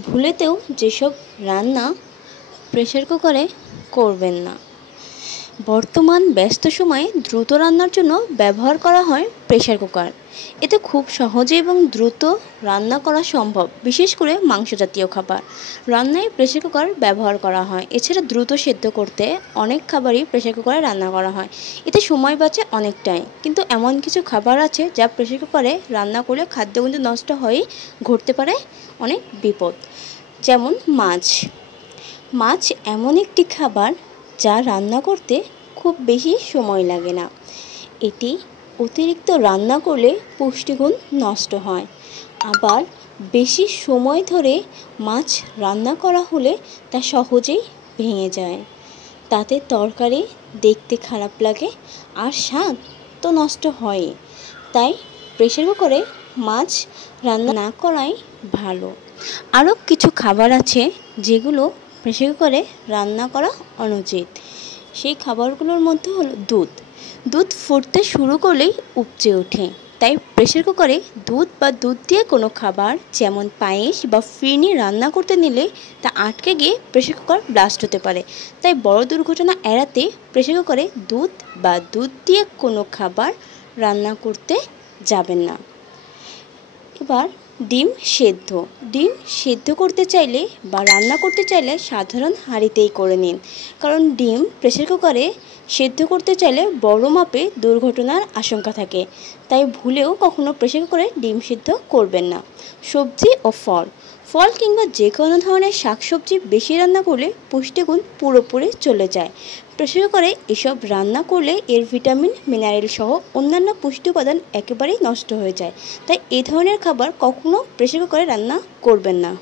ভুলেতেও যেসব রান্না প্রেসার কুকারে করবেন না। বর্তমান ব্যস্ত সময়ে দ্রুত রান্নার জন্য ব্যবহার করা হয় প্রেসার কুকার। এতে খুব সহজে এবং দ্রুত রান্না করা সম্ভব, বিশেষ করে মাংস জাতীয় খাবার রান্নায় প্রেসার কুকার ব্যবহার করা হয়। এছাড়া দ্রুত সেদ্ধ করতে অনেক খাবারই প্রেসার কুকারে রান্না করা হয়, এতে সময় বাঁচে অনেকটাই। কিন্তু এমন কিছু খাবার আছে যা প্রেসার কুকারে রান্না করলে খাদ্য কিন্তু নষ্ট হয়েই ঘটতে পারে অনেক বিপদ। যেমন মাছ এমন একটি খাবার যা রান্না করতে খুব বেশি সময় লাগে না। এটি অতিরিক্ত রান্না করলে পুষ্টিগুণ নষ্ট হয়। আবার বেশি সময় ধরে মাছ রান্না করা হলে তা সহজেই ভেঙে যায়। তাতে তরকারি দেখতে খারাপ লাগে আর স্বাদ তো নষ্ট হয়ই। তাই প্রেসার কুকারে মাছ রান্না না করাই ভালো। আরও কিছু খাবার আছে যেগুলো প্রেসার কুকারে রান্না করা অনুচিত। সেই খাবারগুলোর মধ্যে হলো দুধ ফুটতে শুরু করলেই উপচে ওঠে। তাই প্রেসার কুকারে দুধ দিয়ে কোনো খাবার যেমন পায়েস বা ফিরনি রান্না করতে নিলে তা আটকে গিয়ে প্রেসার কুকার ব্লাস্ট হতে পারে। তাই বড় দুর্ঘটনা এড়াতে প্রেসার কুকারে দুধ দিয়ে কোনো খাবার রান্না করতে যাবেন না। এবার ডিম সেদ্ধ করতে চাইলে বা রান্না করতে চাইলে সাধারণ হাঁড়িতেই করে নিন, কারণ ডিম প্রেসার কুকারে সেদ্ধ করতে চাইলে বড় মাপে দুর্ঘটনার আশঙ্কা থাকে। তাই ভুলেও কখনো প্রেসার কুকারে ডিম সিদ্ধ করবেন না। সবজি ও ফল কিংবা যে কোনো ধরনের শাকসবজি বেশি রান্না করলে পুষ্টিগুণ পুরোপুরি চলে যায়। প্রেসার কুকারে এসব রান্না করলে এর ভিটামিন, মিনারেল সহ অন্যান্য পুষ্টি উপাদান একেবারেই নষ্ট হয়ে যায়। তাই এই ধরনের খাবার কখনো প্রেসার কুকারে রান্না করবেন না।